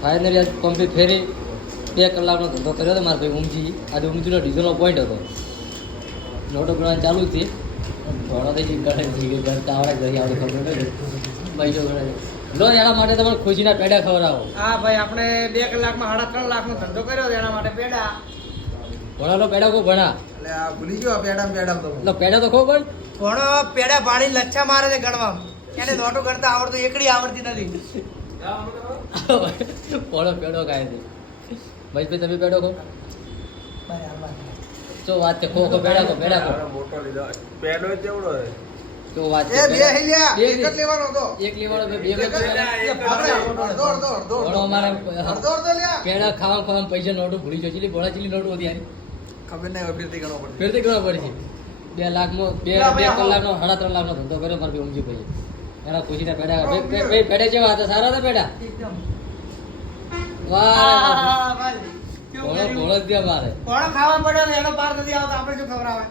Finally આજ પંપે ફેરી 2 કલાકનો ધંધો કર્યો હતો મારા ભાઈ ઊંઝી. આજે ઊંઝીનો ડીઝલનો પોઈન્ટ હતો. નોટો ગણવાની ચાલુ જ હતી. ઘોડો થઈ ગઈ ગણે છે ગણતા આવડે ઘરી આવડે ખબર નથી પૈસો ગણાય લો. એના માટે તમારે ખુશીના પેડા ખવડાવો. હા ભાઈ આપણે 2 કલાકમાં 3.5 લાખનો ધંધો કર્યો એના માટે પેડા ભણા લો પેડા કો ભણા એટલે આ ભૂલી ગયો પેડા તો લો પેડા તો ખો પણ ઘણો પેડા પાડી લચ્છા મારે છે ગણવામાં. એને નોટો ગણતા આવડતું એકડી આવડતી નથી. પોળો પેડો ખાય છે ભાઈ તમે પેડો ખો જો વાત છે ખો ખો પેડા ખો મોટો લીધો પેડો જેવડો હે તો વાત છે એ બે હિલ્યા એક જ લેવાનો હતો એક લેવાનો બે બે આપણે દોડ ભણો અમારે અડધો લ્યા પેડા ખાવા પૈસા નોટો ભૂલી જો ચીલી ભોળા ચીલી નોટો હતી યાર ખબર નહીં ફેરથી ગણો પડે ફેરથી ગણવા પડશે 2 લાખનો 2 કલાકનો 3.5 લાખનો ધંધો કર્યો મારે ઊંઝી ભાઈ એના ખુશીના પેડા ભાઈ પેડા જેવા હતા સારા હતા પેડા એકદમ વાહ ભાઈ ભોળો ભોળો જ દે મારે ઘણો ખાવા પડ્યો ને એનો પાર નથી આવતો આપણે શું ખબર આવે